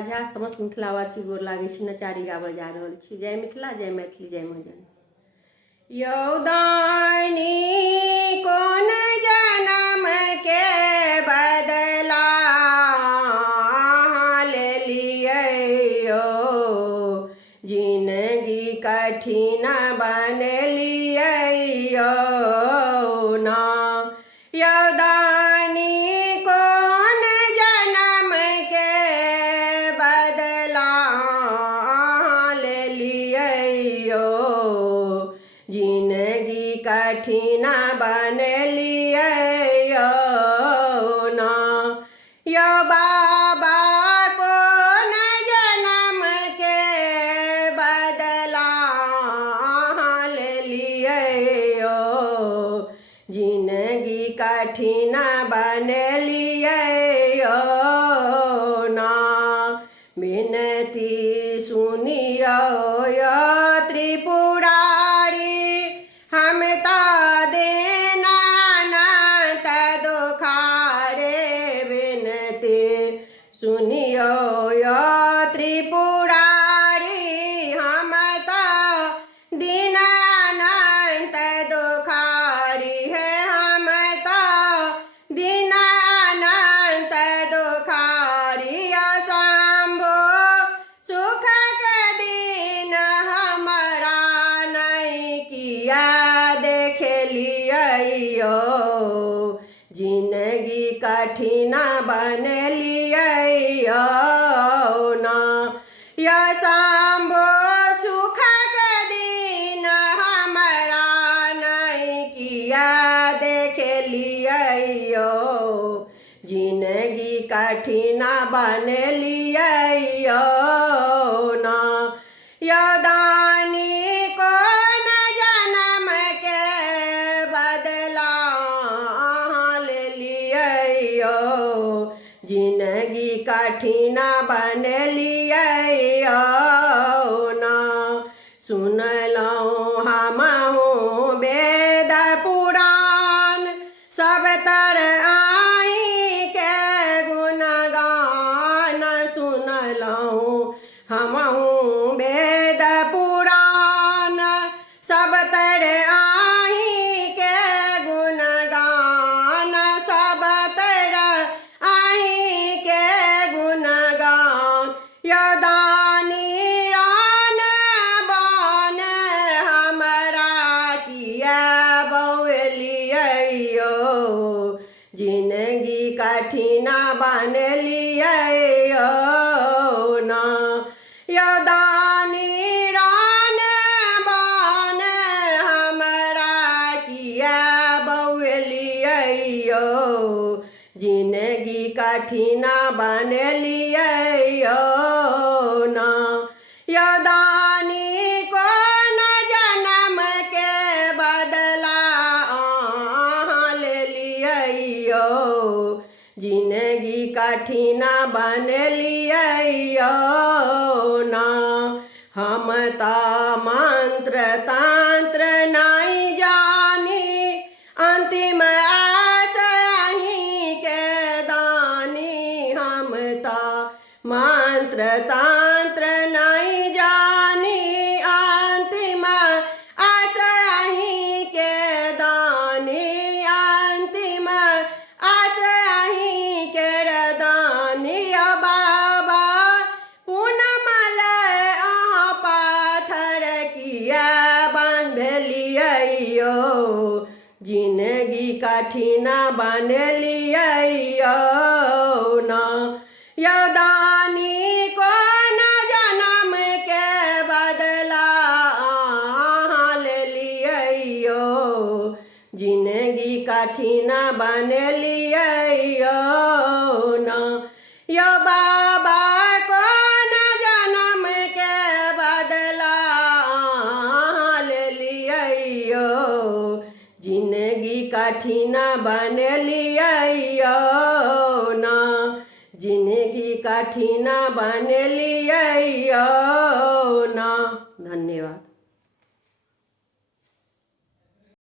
झा समस्त मिथिलावासी गोर लागे छी, नचारी गाबऽ जा रहल छी। जय मिथिला, जय मैथिली, जय महाजन। यौदानी कोन जनम के बदला लेलियै, जिंदगी कठिन बनलियै ना। यौदानी कोन जनम के बदला लेलियै, जिंदगी कठिन बनलियै ना। यो बाबा कोन जनम के बदला लेलियै, जिंदगी कठिन बनलियै ना। विनती सुनियो त्रिपुरारी, हम तो दीनानाथ दुखारे। विनती सुनियो त्रिपुरारी, हम तो दीनानाथ दुखारी है। हम तो दीनानाथ दुखारी, शंभो सुख के दिन हमरा नहीं किया देखलियै, जिंदगी कठिन बनलियै ना। या शंभो सुख के दिन हमरा नहीं किया देखलियै, जिंदगी कठिन बनलियै ना। यौदानी कोन जनम के बदला लेलियै, जिंदगी कठिन बनलियै ना। सुनलहुँ हमहूँ वेद पुराण, सब तर आही के गुणगान। सुनलहुँ हमहूँ वेद पुराण, सब तर आही के गुणगान। सब तर आही के गुणगान। यौदानी रान बान हमरा किया बौलियै, जिंदगी कठिन बनलियै ना। यौदानी रान बान हमरा किया बौलियै, जिंदगी कठिन बनलियै ना। यौदानी कोन जनम के बदला लेलियै, जिंदगी कठिन बनलियै ना। हम तो मंत्र तंत्र नहीं जानी, अंतिम आस अहीं के दानी। हम तो मंत्र तंत्र नहीं जानी, अंतिम आस अहीं के दानी। अंतिम आस अहीं के दानी। बाबा पूनमल अहाँ पाथर किया बनलियै, जिंदगी कठिन बनलियै ना। यौदानी कोन जनम के बदला लेलियै, जिंदगी कठिन बनलियै ना। यो बाबा कोन जनम के बदला लेलियै, जिंदगी कठिन बनलियै ना। जिंदगी कठिन बनलियै ना। धन्यवाद।